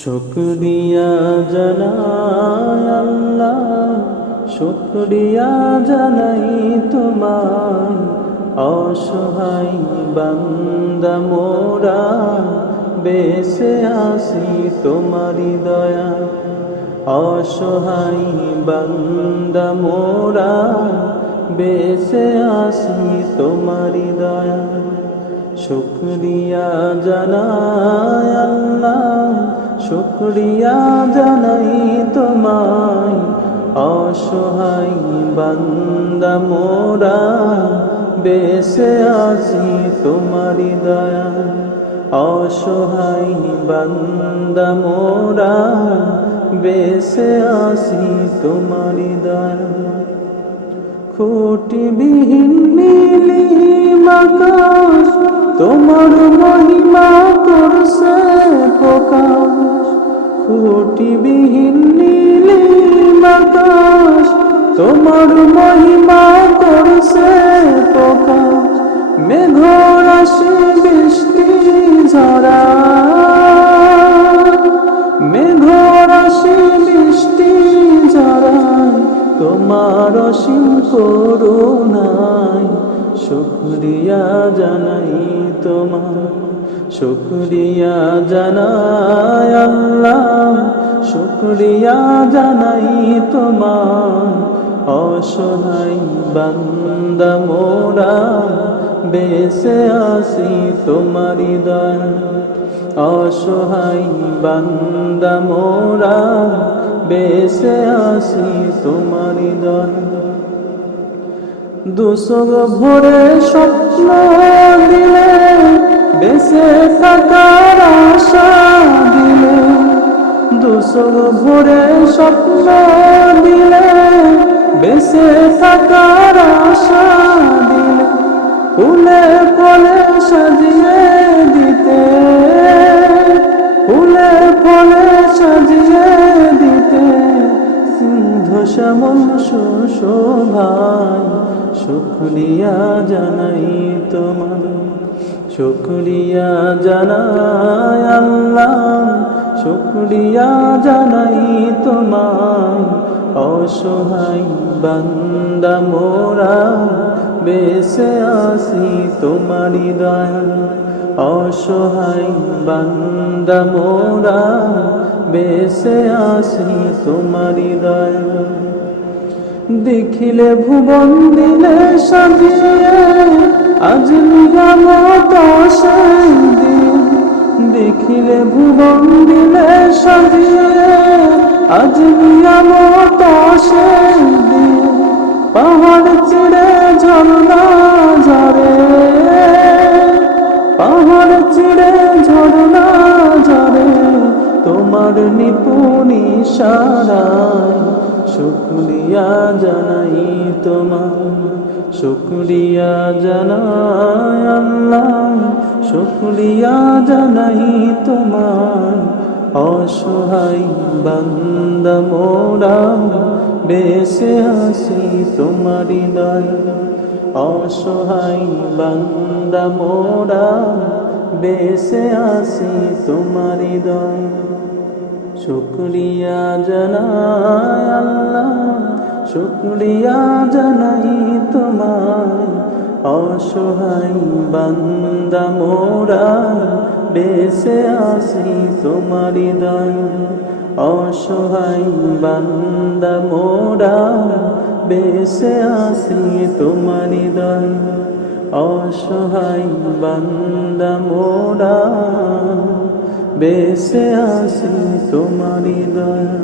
শুকরিয়া জানাই আল্লাহ, শুকরিয়া জানাই তোমায়। অসহায় বান্দা মোরা বেঁচে আছি তোমারি দয়া। অসহায় বান্দা মোরা বেঁচে আছি তোমারি দয়া। শুকরিয়া জানাই আল্লাহ, শুকরিয়া জানাই তোমায়। অসহায় বান্দা মোরা বেঁচে আছি তোমারি দয়া। অসহায় বান্দা মোরা বেঁচে আছি তোমারি দয়া। খুঁটিবিহীন নীলিম আকাশ তোমার মহিমা করছে প্রকাশ। খুঁটিবিহীন নীলিম আকাশ তোমার মহিমা করছে প্রকাশ। মেঘরাশি বৃষ্টি ঝরা, মেঘরাশি বৃষ্টি ঝরায় তোমার অসীম করুণায়। শুকরিয়া জানাই তোমার, শুকরিয়া জানাই আল্লাহ, শুকরিয়া জানাই তোমার। অসহায় বান্দা মোরা বেঁচে আছি তোমারি দয়া। অসহায় বান্দা মোরা বেঁচে আছি তোমারি দয়া। দুসর ভরে স্বপ্ন দিলে, বেঁচে থাকার আশা দিলে। দুসর ভরে স্বপ্ন দিলে, বেঁচে থাকার আশা দিলে। ফুলে ফলে সাজিয়ে দিতে, ফুলে ফলে সাজিয়ে দিতে সিন্ধু শ্যামল সুশোভায়। শুকরিয়া জানাই তোমার, শুকরিয়া জানাই আল্লাহ, শুকরিয়া জানাই তোমায়। অসহায় বান্দা মোরা বেঁচে আছি তোমারি দয়া। অসহায় বান্দা মোরা বেঁচে আছি তোমারি দয়া। দেখিলে ভুবন দিলে সাজিয়ে, আজ নিয়ামত সেই দিন। দেখিলে ভুবন দিলে সাজিয়ে, আজ নিয়ামত সেই দিন। পাহাড় চিড়ে ঝরনা ঝরে, পাহাড় চিড়ে ঝরনা ঝরে তোমার নিপুণ ইশারায়। শুকরিয়া জানাই তোমার, শুকরিয়া জানাই আল্লাহ, শুকরিয়া জানাই তোমার। অসহায় বান্দা মোরা বেঁচে আছি তোমারি দয়া। অসহায় বান্দা মোরা বেঁচে আছি তোমারি দয়া। শুকরিয়া জানাই আল্লাহ, শুকরিয়া জানাই তোমায়। অসহায় বান্দা মোরা বেঁচে আছি তোমারি দয়া। অসহায় বান্দা মোরা বেঁচে আছি তোমারি দয়া। অসহায় বান্দা মোরা বেঁচে আছি তোমারি দয়া।